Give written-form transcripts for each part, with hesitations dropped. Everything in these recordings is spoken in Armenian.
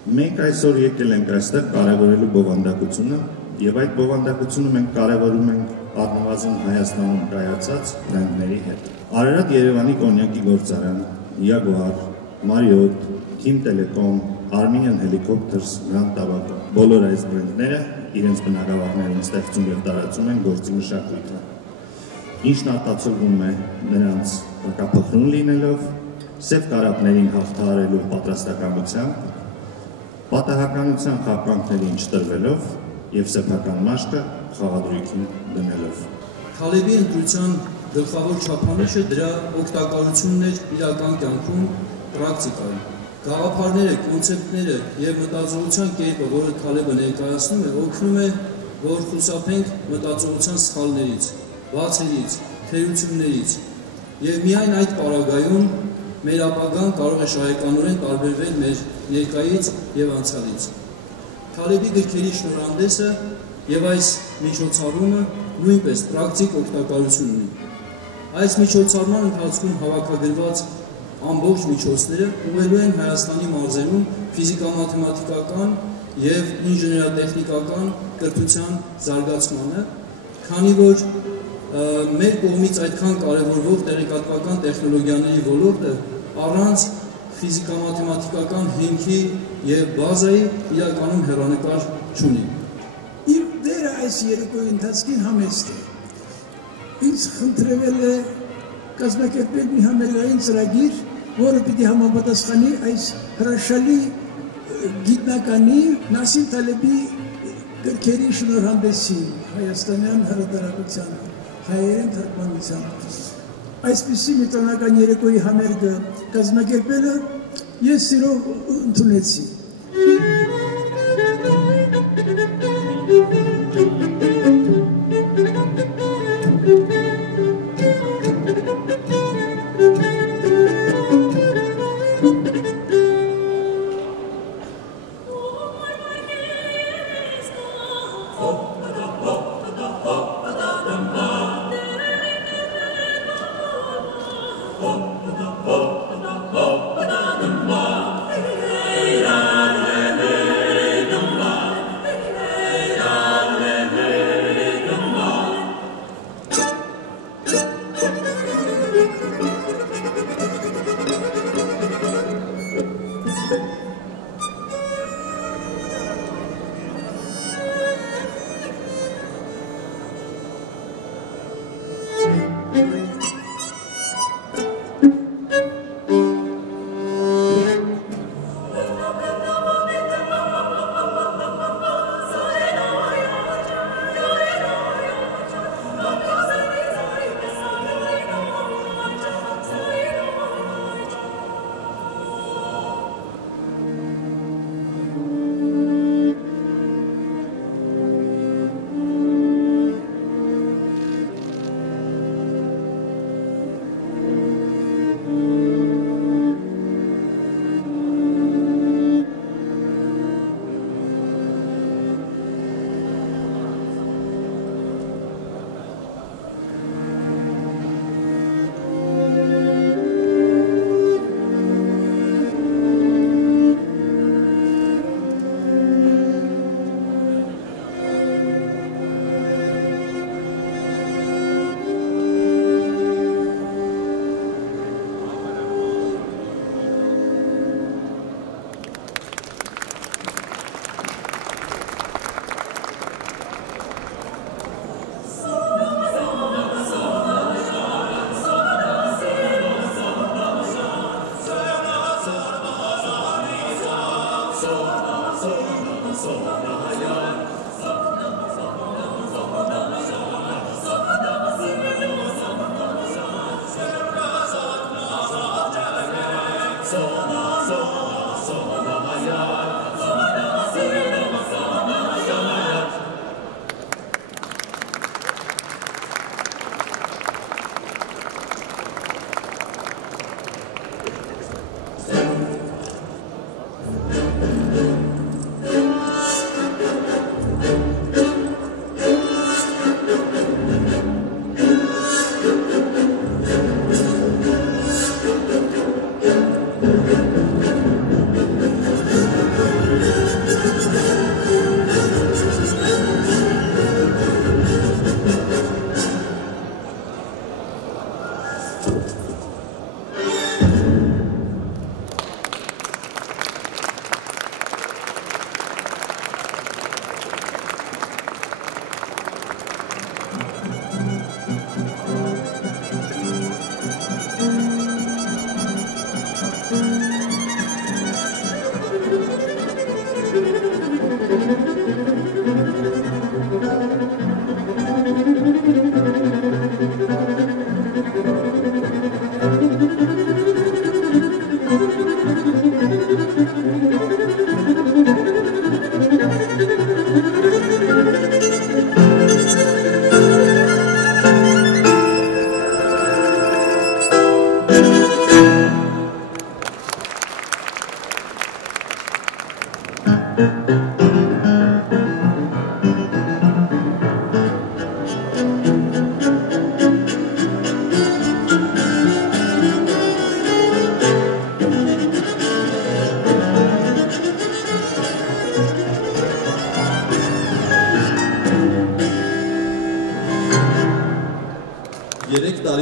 Մենք այսօր եկել ենք այստեղ կարևորելու բովանդակությունը եւ այդ բովանդակությունը մենք կարևորում ենք առնվազն Հայաստանում կայացած բրենդների հետ։ Արարատ Երևանի կոնյակի գործարան, Jaguar, Marriott, Kim Telecom, Armenian Helicopters, Grand Tobacco, բոլոր այս բրենդները իրենց բնակավարներում ստեղծում եւ տարածում են գործի մշակույթը։ Ինչն արտացոլվում է նրանց հակափոխրուն լինելով, սև կարապներին հաղթահարելու պատրաստակամությամբ, պատահականության խաբկանքներին չտրվելով եւ սեփական մաշկը խաղադրույքին դնելով։ Թալեբի ընտրության գլխավոր չափանիշը դրա օգտակարությունն էր իրական կյանքում, պրակտիկայում։ Գաղափարները, կոնցեպտները եւ մտածողության կերպը, որը Թալեբը ներկայացնում է, օգնում է, որ խուսափենք մտածողության սխալներից, բացերից, թերություններից եւ միայն այդ պարագայում մեր ապագան կարող է շահեկանորեն տարբերվել մեր ներկայից եւ անցյալից։ Թալեբի գրքերի շնորհանդեսը եւ այս միջոցառումը նույնպես պրակտիկ օգտակարություն ունի։ Այս միջոցառման ընթացքում հավաքագրված ամբողջ միջոցները ուղղելու են Հայաստանի մարզերում ֆիզիկա-մաթեմատիկական եւ ինժեներատեխնիկական կրթության զարգացմանը, քանի որ մեր կողմից այդքան կարևորվող տեղեկատվական տեխնոլոգիաների ոլորտը առանց ֆիզիկա-մաթեմատիկական հիմքի եւ բազայի իրականում հեռանկար չունի։ Իմ դերը այս երեկոյի ընթացքին համեստ է։ Ինձ խնդրվել է կազմակերպել մի համերգային ծրագիր, որը պիտի համապատասխանի այս հրաշալի գիտնականի Նասիմ Թալեբի գրքերի շնորհանդեսին հայաստանյան հրատարակության հայերեն թարգմանությամբ։ Այսպիսի մի տոնական երեկոյի համերգը կազմակերպելը ես սիրով ընդունեցի։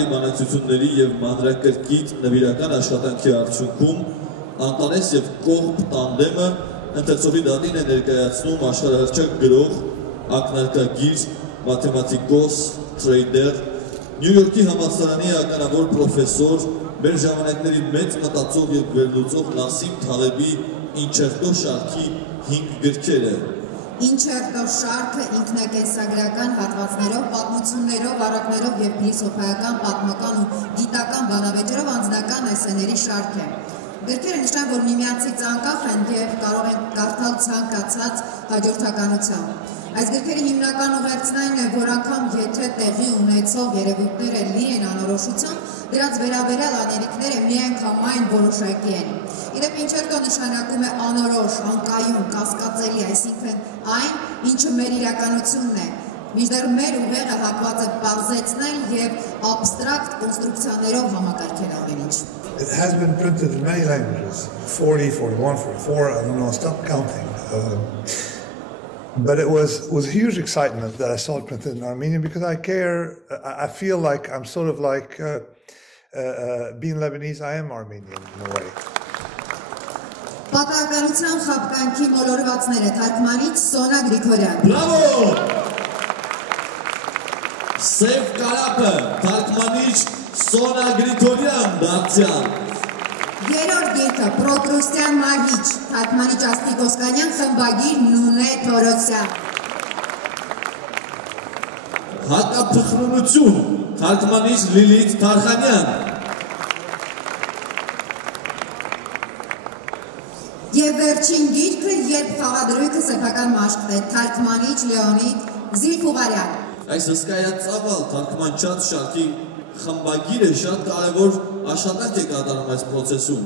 Բանակցությունների և մանրակրկիտ նվիրական աշխատանքի արդյունքում Անտանես և Կողբ տանդեմը ընթերցողի դատին է ներկայացնում աշխարհահռչակ գրող, ակնարկագիր, մաթեմատիկոս, թրեյդեր, Նյու Յորքի համալսարանի ականավոր պրոֆեսոր, մեր ժամանակների մեծ մտածող և վերլուծող Նասիմ Թալեբի «Ինչերտո» շարքի 5 գրքերը։ Ինչերտո շարքը ինքնակենսագրական հատվածներով, պատմություններով, առակներով և փիլիսոփայական, պատմական ու գիտական բանավեճերով անձնական էսսեների շարք է։ Գրքերը նշան, որ միմյանցից անկախ են և կարող են կարդալ ցանկացած հաջորդականությամբ։ Այս գրքերի հիմնական ուղերձն այն է, որ անգամ եթե տեղի ունեցող երևույթները լի են անորոշությամբ, դրանց վերաբերյալ անելիքները միանգամայն որոշակի են։ Իդեպ Ինչերտո նշանակում է անորոշ, անկայուն, կասկածելի, այսինքն այն, ինչը մեր իրականությունն է, մինչդեռ մեր ուղեղը հակված է պարզեցնել և աբստրակտ կոնստրուկցիաներով համակարգել ամեն ինչ։ It has been printed in many languages, 40, 41, 44, I don't know, stop counting. But it was a huge excitement that I saw it printed in Armenian because I feel like I'm sort of like being Lebanese, I am Armenian in a way. Պատահականության խաբկանքի մոլորվածները թարգմանիչ Սոնա Գրիգորյան։ Բրավո! Սև կարապը թարգմանիչ Սոնա Գրիգորյան դարձյալ։ Երրորդ գիրքը Պրոկրուստյան մահիճ թարգմանիչ Աստիկ Օսկանյան, խմբագիր Նունե Թորոսյան։ Հակափխրունություն թարգմանիչ Լիլիթ Թարխանյան։ Եվ վերջին գիրքը Երբ խաղադրույքը սեփական մաշկն է, թարգմանիչ Լեոնիդ Զիլֆուղարյան։ Այս հսկայածավալ թարգմանչած շարքի խմբագիրը շատ կարևոր աշխատանք է կատարում այս պրոցեսում։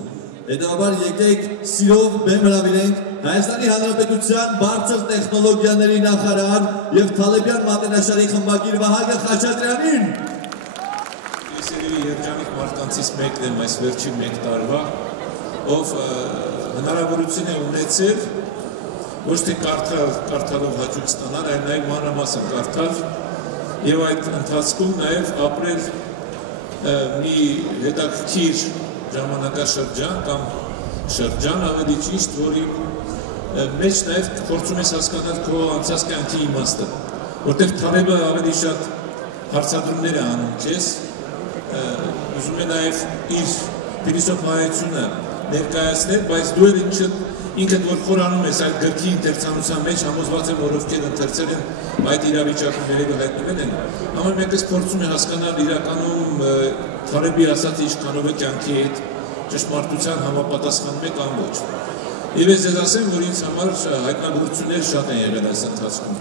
Հետևաբար եկեք սիրով բեմ հրավիրենք Հայաստանի Հանրապետության բարձր տեխնոլոգիաների նախարար և Թալեբյան մատենաշարի խմբագիր Վահագն Խաչատրյանին։ Ես երևի երջանիկ մարդկանցից մեկն եմ այս վերջին մեկ տարվա, ով հնարավորություն է ունեցել ոչ թե կարդալով հաճույք ստանալ, այլ նաև մանրամասն կարդալ և այդ ընթացքում նաև ապրել մի հետաքրքիր ժամանակաշրջան կամ շրջան ավելի ճիշտ, որի մեջ նաև փորձում ես հասկանալ քո անցած կյանքի իմաստը, որտեղ Թալեբը ավելի շատ հարցադրումներ է անում քեզ, ուզում է նաև իր փիլիսոփայությունը ներկայացնել, բայց դու էլ ինքդ որ խորանում ես այդ գրքի ընթերցանության մեջ, համոզված եմ, որ ովքեր ընթերցել են այդ իրավիճակում երևի հայտնվել են, ամեն մեկս փորձում է հասկանալ իրականում Թալեբի ասած ինչքանով է կյանքի հետ ճշմարտության համապատասխանում է կամ ոչ։ Եվ ես ձեզ ասեմ, որ ինձ համար հայտնաբերություններ շատ են եղել այս ընթացքում։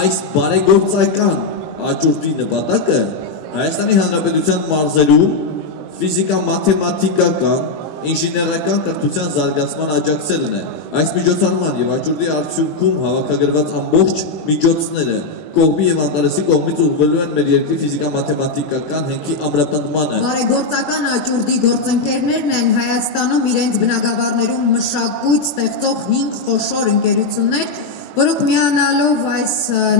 Այս բարեգործական աճուրդի նպատակը Հայաստանի Հանրապետության մարզերում ֆիզիկա-մաթեմատիկական ինժեներական կրթության զարգացման աջակցելն է։ Այս միջոցառման և աճուրդի արդյունքում հավաքագրված ամբողջ միջոցները Կողբի և Անտարեսի կողմից ուղղվելու են մեր երկրի ֆիզիկա-մաթեմատիկական հենքի ամրապնդմանը։ Բարեգործական աճուրդի գործընկերներն են Հայաստանում իրենց բնագավառներում մշակույթ ստեղծող 5 խոշոր ընկերություններ, որոնք միանալով այս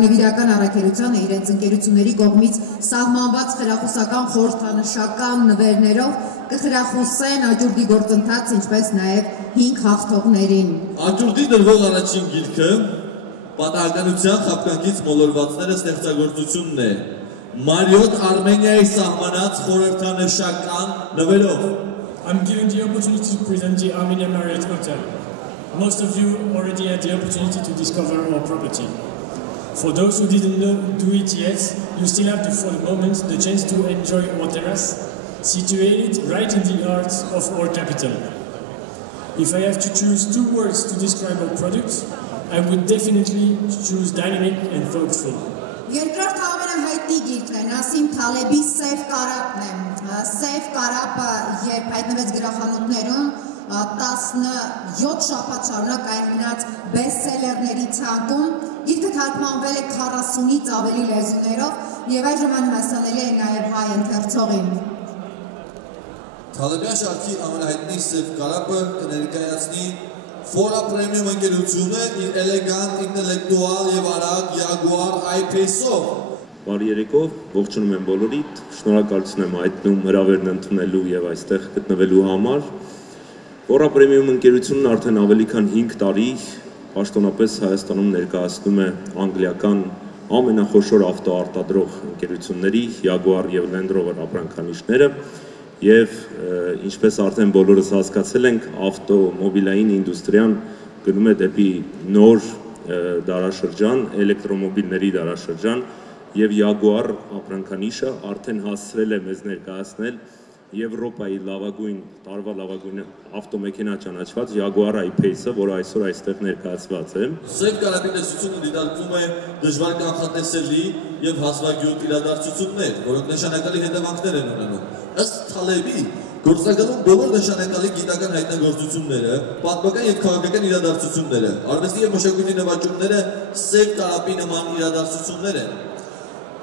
նվիրական առաքելությանը իրենց ընկերությունների կողմից սահմանված խրախուսական խորհրդանշական նվերներով կխրախուսեն աճուրդի գործընթաց, ինչպես նաև 5 հաղթողներին։ Աճուրդի դրվող առաջին գիրքը պատահականության խաբկանքից մոլորվածները ստեղծագործությունն է, Մարիոտ Արմենիայի սահմանած խորհրդանշական նվերով։ I'm given the opportunity to present the Armenian Marriott Hotel. Most of you already had the opportunity to discover our property. For those who didn't do it yet, you still have for the moment the chance to enjoy our terrace, situated right in the heart of our capital. If I have to choose 2 words to describe our product, I would definitely choose dynamic and thoughtful. Երկրորդ ամենահայտնի գիրքն է Նասիմ Թալեբի Սև կարապն է։ Սև կարապը երբ հայտնվեց գրախանութներում 17 շաբաթ շարունակ այն մնաց բեսթսելերների ցանկում, գիրքը թարգմանվել է 40-ից ավելի լեզուներով եւ այժմ հասանելի է նաեւ հայ ընթերցողին։ Թալեբյան շարքի ամենահայտնի Սև կարապը կներկայացնի Fora Premium ընկերությունը իր էլեգանտ, ինտելեկտուալ եւ արագ Jaguar I-Pace-ով։ Բարի երեկո, ողջունում եմ բոլորիդ, շնորհակալություն եմ հայտնում հրավերն ընդունելու եւ այստեղ գտնվելու համար։ Fora Premium ընկերությունն արդեն ավելի քան 5 տարի պաշտոնապես Հայաստանում ներկայացնում է անգլիական ամենախոշոր ավտոարտադրող ընկերությունների Jaguar եւ Land Rover ապրանքանիշները եւ ինչպես արդեն բոլորս հասկացել ենք, ավտոմոբիլային ինդուստրիան գնում է դեպի նոր դարաշրջան, էլեկտրոմոբիլների դարաշրջան եւ Jaguar ապրանքանիշը արդեն հասցրել է մեզ ներկայացնել Եվրոպայի լավագույն, տարվա լավագույն ավտոմեքենա ճանաչված Jaguar I-Pace-ը, որը այսօր այստեղ ներկայացված է։ Սև կարապի տեսությունը դիտարկվում է դժվար կանխատեսելի եւ հազվագյուտ իրադարձություններ, որոնք նշանակալի հետևանքներ են ունենում։ Ըստ Թալեբի, գործնականում բոլոր նշանակալի գիտական հայտնագործությունները, պատմական եւ քաղաքական իրադարձությունները, արվեստի եւ մշակույթի նվաճումները Սև կարապի նման իրադարձություններ են։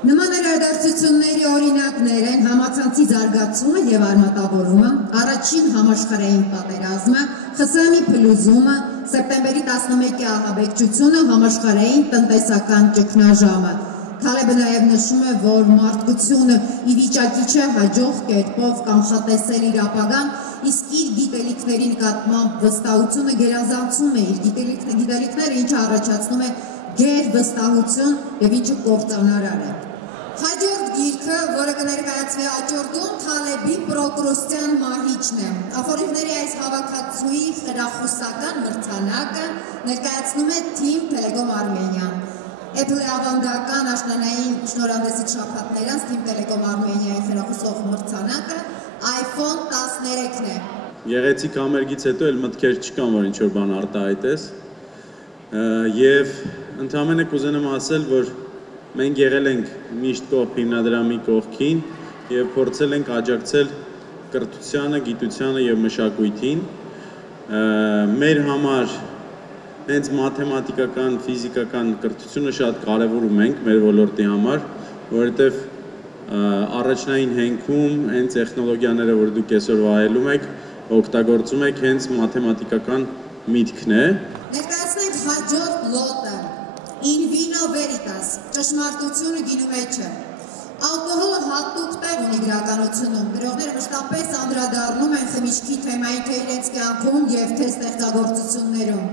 Նման իրադարձությունների օրինակներ են համացանցի զարգացումը եւ արմատավորումը, առաջին համաշխարհային պատերազմը, ԽՍՀՄ-ի փլուզումը, սեպտեմբերի 11-ի ահաբեկչությունը, համաշխարհային տնտեսական ճգնաժամը։ Թալեբը նաեւ նշում է, որ մարդկությունը ի վիճակի չէ հաջող կերպով կանխատեսել իր ապագան, իսկ իր գիտելիքների նկատմամբ վստահությունը գերազանցում է իր գիտելիքները, ինչը առաջացնում է գերվստահություն եւ ինչը կործանարար է։ Հաջորդ գիրքը, որը կներկայացվի հաջորդում, Թալեբի Պրոկրուստյան մահիճն է։ Աֆորիզմների այս հավաքածուի խրախուսական մրցանակը ներկայացնում է Team Telecom Armenian։ Apple-ի ավանդական աշնանային շնորհանդեսի շաբաթներն Team Telecom Armenian-ի խրախուսող մրցանակը iPhone 13-ն է։ Եղեցիկ համերգից հետո էլ մտքեր չկան, որ ինչ-որ բան արտահայտես։ Եվ ընդհանրապես կուզենամ ասել, որ մենք եղել ենք միշտ կողք հիմնադրամի կողքին եւ փորձել ենք աջակցել կրթությանը, գիտությանը եւ մշակույթին։ Մեր համար հենց մաթեմատիկական, ֆիզիկական կրթությունը շատ կարեւորում ենք մեր ոլորտի համար, որովհետեւ առաջնային հենքում այն տեխնոլոգիաները, որ դուք այսօր վայելում եք, օգտագործում եք հենց մաթեմատիկական միտքն է։ Ներկայացնենք հաջորդ լոտը, In vino veritas, ճշմարտությունը գինու մեջ է։ Ալկոհոլը հատուկ տեղ ունի գրականությունում, գրողները մշտապես անդրադառնում են խմիչքի թեմային թե իրենց կյանքում եւ թե ստեղծագործություններում։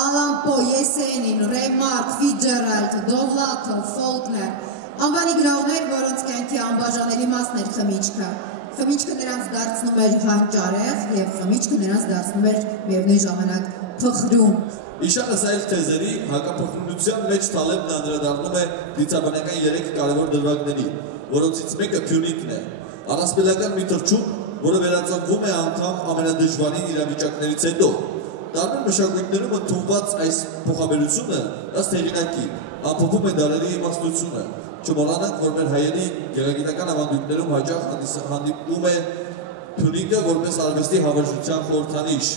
Ալան Պո, Եսենին, Ռեմարկ, Ֆիցջերալդ, Դովլաթով, Ֆոլկներ, անվանի գրողներ, որոնց կյանքի անբաժանելի մասն էր խմիչքը։ Խմիչքը նրանց դարձնում էր հանճարեղ եւ խմիչքը նրանց դարձնում էր միևնույն ժամանակ փխրուն։ Իշարս այլ թեզերի հակափոխությունության մեջ Թալեբն անդրադառնում է դիցաբանական 3 կարևոր դրվագների, որոնցից մեկը Փյունիկն է, առասպելական մի թռչուն, որը վերածնվում է անգամ ամենադժվարին իրավիճակներից հետո։ Տարբեր մշակույթներում ընդունված այս փոխաբերությունը ըստ հեղինակի ամփոփում է դարերի իմաստությունը։ Չմոռանանք, որ մեր հայերի գեղագիտական ավանդույթներում հաճախ հանդիպում է Փյունիկը որպես արվեստի հավերժության խորհրդանիշ։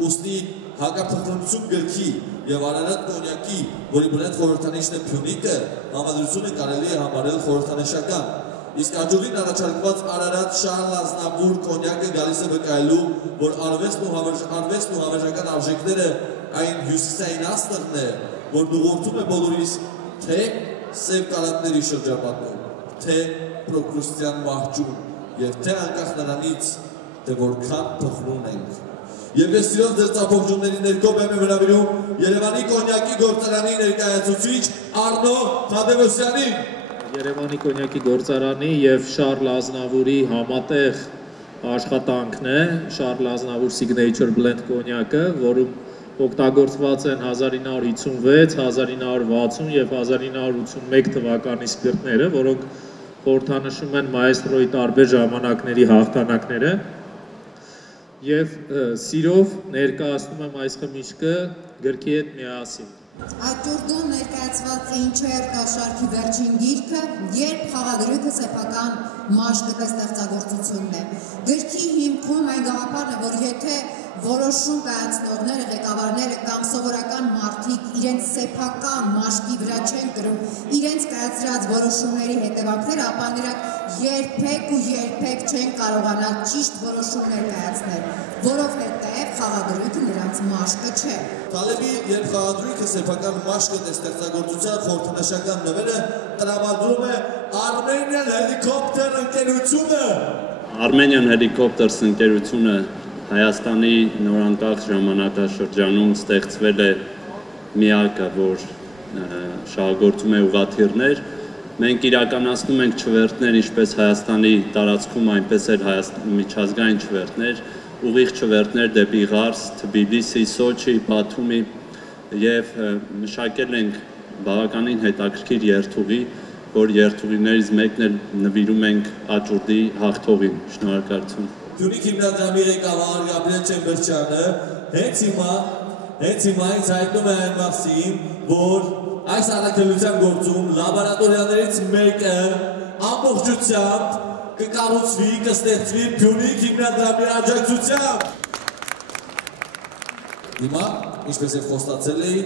Ուստի հակափոխություն գրքի եւ Արարատ կոնյակի, որի բնած խորհրդանիշն է Փյունիկը, համադրությունը կարելի է համարել խորհրդանշական։ Իսկ հաջորդին առաջարկված Արարատ Շարլ Ազնավուր կոնյակը գալիս է վկայելու, որ արվեստն ու հավերժական արժեքները այն հյուսիսային աստղն է, որ ուղղորդում է բոլորիս թե սև կարապների շրջապատում, թե Պրոկրուստյան մահճում եւ թե անկախ նրանից, թե որքան փխրուն ենք։ Եվ ես սիրով ձեր ծափողջունների ներքո եմ հրավիրում Երևանի կոնյակի գործարանի ներկայացուցիչ Արնո Թադևոսյանին։ Երևանի կոնյակի գործարանի եւ Շարլ Ազնավուրի համատեղ աշխատանքն է, Շարլ Ազնավուր Signature Blend կոնյակը, որում օգտագործված են 1956, 1960 եւ 1981 թվականի սպիրտները, որոնք խորհրդանշում են մայեստրոյի տարբեր ժամանակների հաղթանակները։ Եվ սիրով ներկայացնում եմ այս խմիչքը գրքի հետ միասին։ Աճուրդում ներկայացված ինչ է երթաշարքի վերջին գիրքը, երբ խաղադրույքը սեփական մաշկը ստեղծագործությունն է։ Գրքի հիմքում այն գաղափարն է, որ եթե որոշում կայացնողները, ղեկավարները կամ սովորական մարդիկ իրենց սեփական մաշկի վրա չեն կրում իրենց կայացրած որոշումների հետևանքները, ապա նրանք երբեք չեն կարողանա ճիշտ որոշումներ կայացնել, որովհետև խաղադրույքը նրանց մաշկը չէ։ Թալեբի երբ խաղադրույքը սեփական մաշկը ստեղծագործության խորհրդանշական նվերը տրամադրում է Armenian Helicopter ընկերությունը։ Armenian Helicopters ընկերությունը Հայաստանի նորանկախ ժամանակաշրջանում ստեղծվել է միակը, որ շահագործում է ուղղաթիռներ։ Մենք իրականացնում ենք չվերթներ ինչպես Հայաստանի տարածքում, այնպես էլ միջազգային չվերթներ, ուղիղ չվերթներ դեպի Ղարս, Թբիլիսի, Սոչի, Բաթումի եւ մշակել ենք բավականին հետաքրքիր երթուղի, որ երթուղիներից մեկն էլ նվիրում ենք Աճուրդի հաղթողին։ Շնորհակալություն։ Գյունիք հիմնադրամի ղեկավար Գաբրիել Չեմբերչյանը հենց հիմա ինձ հայտնում է այն մասին, որ այս առաքելության գործում լաբորատորիաներից մեկը ամբողջությամբ կկառուցվի, կստեղծվի Գյունիք հիմնադրամի աջակցությամբ։ Հիմա, ինչպես եւ խոստացել էի,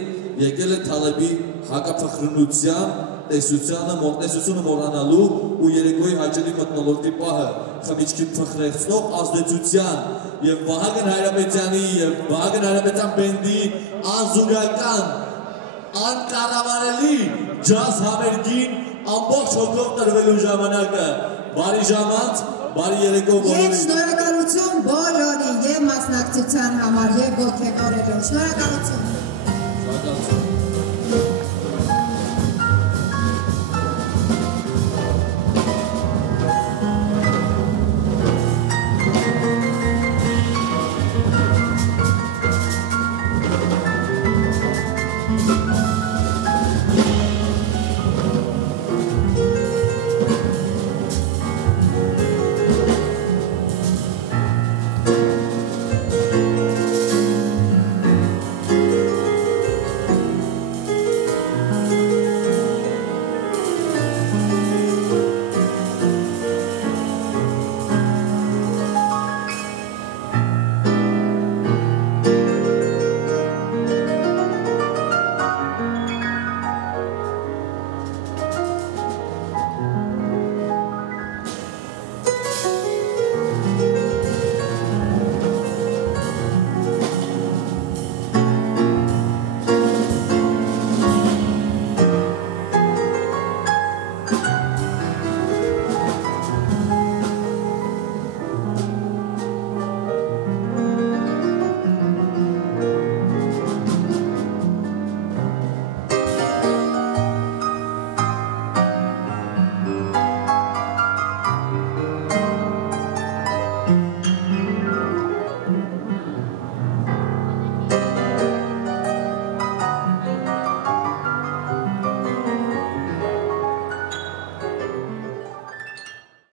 եկել է Թալեբի հակափխրունության տեսությունը մոռանալու ու երեկոյի հաճելի մթնոլորտի պահը խմիչքի փխրեցնող ազդեցության եւ Վահագն Հայրապետյանի եւ Վահագն Հայրապետյան բենդի անզուգական անկառավարելի ջազ համերգին ամբողջ հոգով տրվելու ժամանակը։ Բարի ժամանց, բարի երեկո բոլորին։ Եվ շնորհակալություն բոլորին եւ մասնակցության համար եւ ոգևորելու։ Շնորհակալություն։